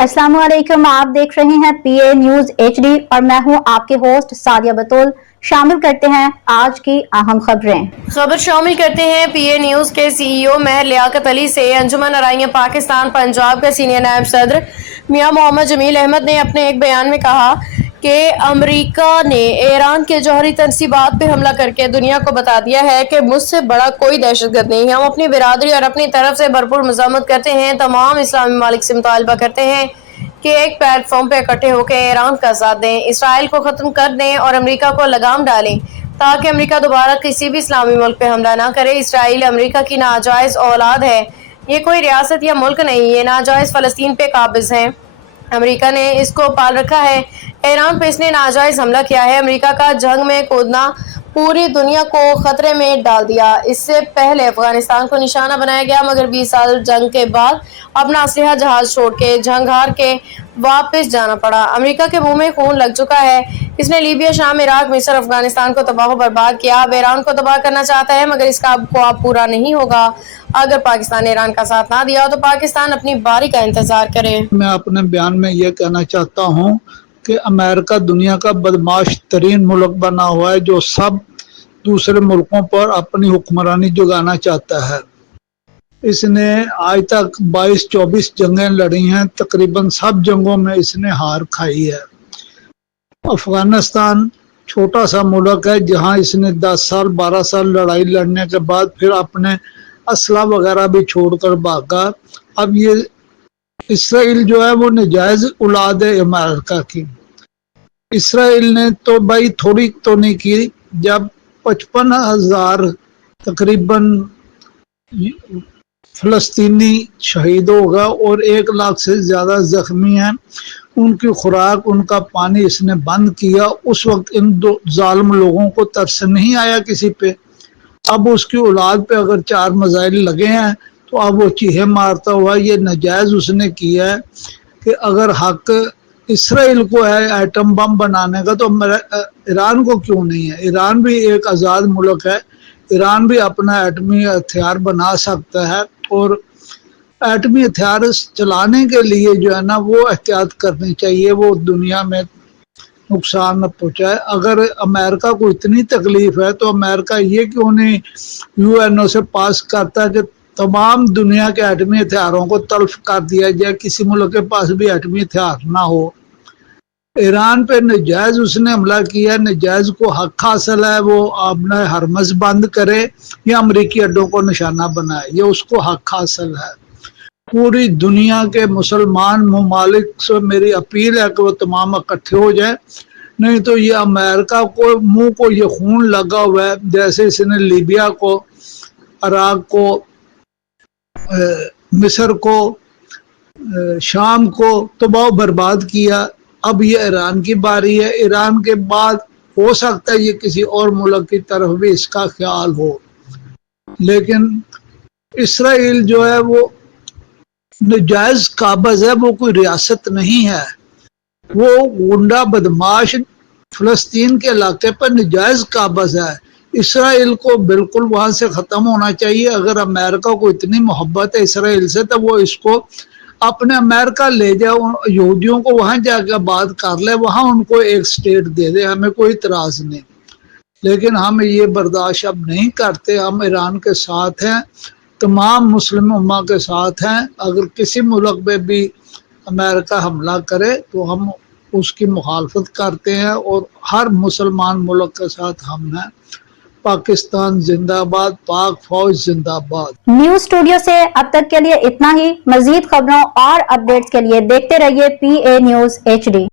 अस्सलाम वालेकुम, आप देख रहे हैं पीए न्यूज एचडी और मैं हूं आपके होस्ट सादिया बतूल। शामिल करते हैं आज की अहम खबर शामिल करते हैं पीए न्यूज के सीईओ महर लियाकत अली से। अंजुमन अराइया पाकिस्तान पंजाब के सीनियर नायब सदर मियां मोहम्मद जमील अहमद ने अपने एक बयान में कहा कि अमेरिका ने ईरान के जौहरी तनसीबात पे हमला करके दुनिया को बता दिया है कि मुझसे बड़ा कोई दहशतगर्द नहीं। हम अपनी बिरादरी और अपनी तरफ से भरपूर मज़ामत करते हैं, तमाम इस्लामी ममालिक से मुतालबा करते हैं कि एक प्लेटफॉर्म पे इकट्ठे होकर ईरान का साथ दें, इसराइल को ख़त्म कर दें और अमेरिका को लगाम डालें ताकि अमेरिका दोबारा किसी भी इस्लामी मुल्क पे हमला ना करे। इसराइल अमेरिका की नाजायज़ औलाद है, ये कोई रियासत या मुल्क नहीं, ये नाजायज़ फ़लस्तीन पे काबिज़ हैं। अमेरिका ने इसको पाल रखा है, ईरान पे इसने नाजायज़ हमला किया है। अमेरिका का जंग में कूदना पूरी दुनिया को खतरे में डाल दिया। इससे पहले अफगानिस्तान को निशाना बनाया गया, मगर 20 साल जंग के बाद अपना असलहा जहाज छोड़ के जंग हार के वापस जाना पड़ा। अमेरिका के मुंह में खून लग चुका है, इसने लीबिया, शाम, इराक, मिस्र, अफगानिस्तान को तबाह बर्बाद किया। अब ईरान को तबाह करना चाहता है, मगर इसका अब ख्वाब पूरा नहीं होगा। अगर पाकिस्तान ने ईरान का साथ ना दिया तो पाकिस्तान अपनी बारी का इंतजार करे। मैं अपने बयान में ये कहना चाहता हूँ कि अमेरिका दुनिया का बदमाश तरीन मुल्क बना हुआ है, जो सब दूसरे मुल्कों पर अपनी हुक्मरानी जुगाना चाहता है। इसने आज तक 22-24 जंगें लड़ी हैं, तकरीबन सब जंगों में इसने हार खाई है। अफगानिस्तान छोटा सा मुल्क है, जहां इसने 10 साल 12 साल लड़ाई लड़ने के बाद फिर अपने असला वगैरह भी छोड़कर भागा। अब ये इसराइल जो है वो नजायज औलाद है अमेरिका की। इसराइल ने तो भाई थोड़ी तो नहीं की, जब 55,000 तकरीबन फलस्तीनी शहीद हो गए और 1 लाख से ज्यादा जख्मी हैं, उनकी खुराक उनका पानी इसने बंद किया। उस वक्त इन दो जालिम लोगों को तरस नहीं आया किसी पे। अब उसकी औलाद पे अगर 4 मिसाइल लगे हैं तो अब वो चीहे मारता हुआ ये नजायज उसने किया है कि अगर हक इसराइल को है एटम बम बनाने का तो ईरान को क्यों नहीं है। ईरान भी एक आज़ाद मुल्क है, ईरान भी अपना एटमी हथियार बना सकता है और एटमी हथियार चलाने के लिए जो है ना वो एहतियात करनी चाहिए, वो दुनिया में नुकसान न पहुंचाए। अगर अमेरिका को इतनी तकलीफ है तो अमेरिका ये क्यों नहीं यूएनओ से पास करता है कि तमाम दुनिया के एटमी हथियारों को तल्फ कर दिया जाए, किसी मुल्क के पास भी एटमी हथियार ना हो। ईरान पे नजायज उसने हमला किया, नजायज को हक हासिल है वो अपना हरमज बंद करे या अमरीकी अड्डों को निशाना बनाए, ये उसको हक हासिल है। पूरी दुनिया के मुसलमान ममालिक से मेरी अपील है कि वो तमाम इकट्ठे हो जाए, नहीं तो ये अमेरिका को मुंह को ये खून लगा हुआ है, जैसे इसने लीबिया को, इराक को, मिस्र को, शाम को तबाह बर्बाद किया। अब ये ईरान की बारी है। ईरान के बाद हो सकता है ये किसी और मुल्क की तरफ भी इसका ख्याल हो, लेकिन इसराइल जो है वो नजायज काबज है, वो कोई रियासत नहीं है। वो गुंडा बदमाश फलस्तीन के इलाके पर नजायज काबज है। इसराइल को बिल्कुल वहां से ख़त्म होना चाहिए। अगर अमेरिका को इतनी मोहब्बत है इसराइल से तो वो इसको अपने अमेरिका ले जाए, यहूदियों को वहां जाकर बात कर ले, वहां उनको एक स्टेट दे दे, हमें कोई इतराज़ नहीं। लेकिन हम ये बर्दाश्त अब नहीं करते। हम ईरान के साथ हैं, तमाम मुस्लिम उम्मा के साथ हैं। अगर किसी मुल्क पे भी अमेरिका हमला करे तो हम उसकी मुखालफत करते हैं और हर मुसलमान मुल्क के साथ हम हैं। पाकिस्तान जिंदाबाद, पाक फौज जिंदाबाद। न्यूज स्टूडियो से अब तक के लिए इतना ही। मजीद खबरों और अपडेट्स के लिए देखते रहिए पीए न्यूज एचडी।